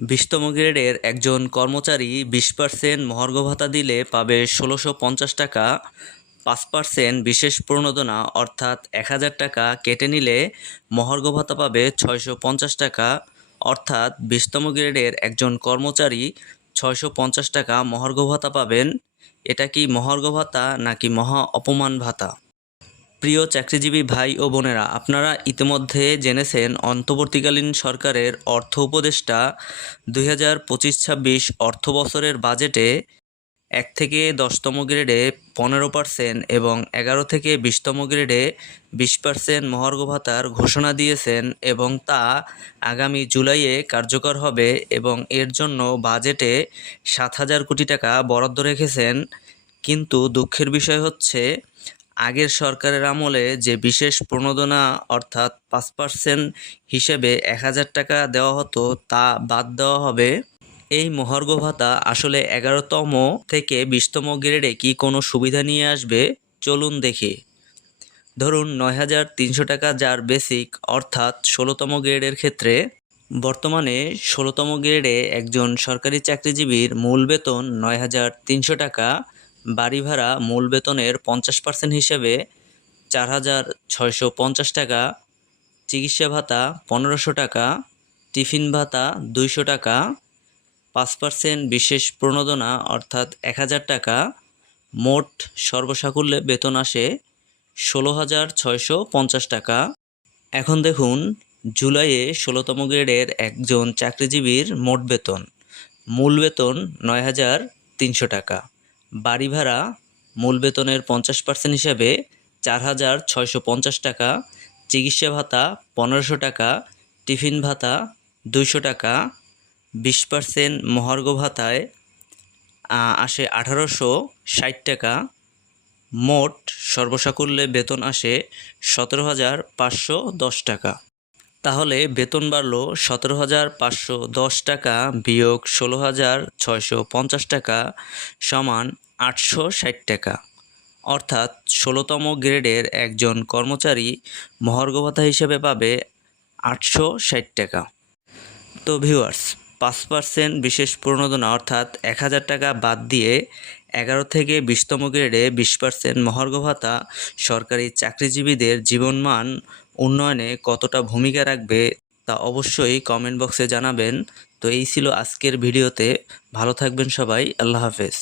বিশতম গ্রেডের একজন কর্মচারী বিশ পার্সেন্ট মহার্ঘ ভাতা দিলে পাবে ষোলোশো পঞ্চাশ টাকা, পাঁচ পার্সেন্ট বিশেষ প্রণোদনা অর্থাৎ এক হাজার টাকা কেটে নিলে মহার্ঘ ভাতা পাবে ছয়শো পঞ্চাশ টাকা, অর্থাৎ বিশতম গ্রেডের একজন কর্মচারী ছয়শো পঞ্চাশ টাকা মহার্ঘ ভাতা পাবেন। এটা কি মহার্ঘ ভাতা নাকি মহা অপমান ভাতা প্রিয় চাকরিজীবী ভাই ও বোনেরা, আপনারা ইতিমধ্যে জেনেছেন অন্তর্বর্তীকালীন সরকারের অর্থ উপদেষ্টা দুই হাজার পঁচিশ ছাব্বিশ অর্থ বছরের বাজেটে এক থেকে দশতম গ্রেডে পনেরো পার্সেন্ট এবং এগারো থেকে বিশতম গ্রেডে বিশ পার্সেন্ট মহার্ঘ ভাতার ঘোষণা দিয়েছেন এবং তা আগামী জুলাইয়ে কার্যকর হবে এবং এর জন্য বাজেটে সাত হাজার কোটি টাকা বরাদ্দ রেখেছেন। কিন্তু দুঃখের বিষয় হচ্ছে আগের সরকারের আমলে যে বিশেষ প্রণোদনা অর্থাৎ পাঁচ পার্সেন্ট হিসেবে এক হাজার টাকা দেওয়া হতো, তা বাদ দেওয়া হবে। এই মহার্ঘ ভাতা আসলে এগারোতম থেকে বিশতম গ্রেডে কি কোনো সুবিধা নিয়ে আসবে? চলুন দেখি। ধরুন নয় হাজার তিনশো টাকা যার বেসিক অর্থাৎ ষোলোতম গ্রেডের ক্ষেত্রে। বর্তমানে ষোলোতম গ্রেডে একজন সরকারি চাকরিজীবীর মূল বেতন নয় হাজার তিনশো টাকা। বাড়ি ভাড়া মূল বেতনের পঞ্চাশ পার্সেন্ট হিসেবে চার হাজার ছয়শো পঞ্চাশ টাকা, চিকিৎসা ভাতা পনেরোশো টাকা, টিফিন ভাতা দুইশো টাকা, পাঁচ পার্সেন্ট বিশেষ প্রণোদনা অর্থাৎ এক হাজার টাকা, মোট সর্বসাকুল্যে বেতন আসে ষোলো হাজার ছয়শো পঞ্চাশ টাকা। এখন দেখুন, জুলাইয়ে ষোলোতম গ্রেডের একজন চাকরিজীবীর মোট বেতন। মূল বেতন নয় হাজার তিনশো টাকা। বাড়ি ভাড়া মূল বেতনের পঞ্চাশ পার্সেন্ট হিসাবে চার হাজার ছয়শো পঞ্চাশ টাকা, চিকিৎসা ভাতা পনেরোশো টাকা, টিফিন ভাতা দুইশো টাকা, বিশ পার্সেন্ট মহার্ঘ ভাতায় আসে আঠারোশো ষাট টাকা। মোট সর্বসাকুল্যে বেতন আসে সতেরো হাজার পাঁচশো দশ টাকা। তাহলে বেতন বাড়ল সতেরো হাজার পাঁচশো দশ টাকা বিয়োগ ষোলো হাজার ছয়শো পঞ্চাশ টাকা সমান আটশো ষাট টাকা। অর্থাৎ ষোলোতম গ্রেডের একজন কর্মচারী মহার্ঘ ভাতা হিসেবে পাবে আটশো ষাট টাকা। তো ভিউয়ার্স পাঁচ পার্সেন্ট বিশেষ প্রণোদনা, অর্থাৎ এক হাজার টাকা বাদ দিয়ে এগারো থেকে বিশতম গ্রেডে বিশ পার্সেন্ট মহার্ঘ ভাতা সরকারি চাকরিজীবীদের জীবনমান উন্নয়নে কতটা ভূমিকা রাখবে তা অবশ্যই কমেন্ট বক্সে জানাবেন। তো এই ছিল আজকের ভিডিওতে, ভালো থাকবেন সবাই, আল্লাহ হাফেজ।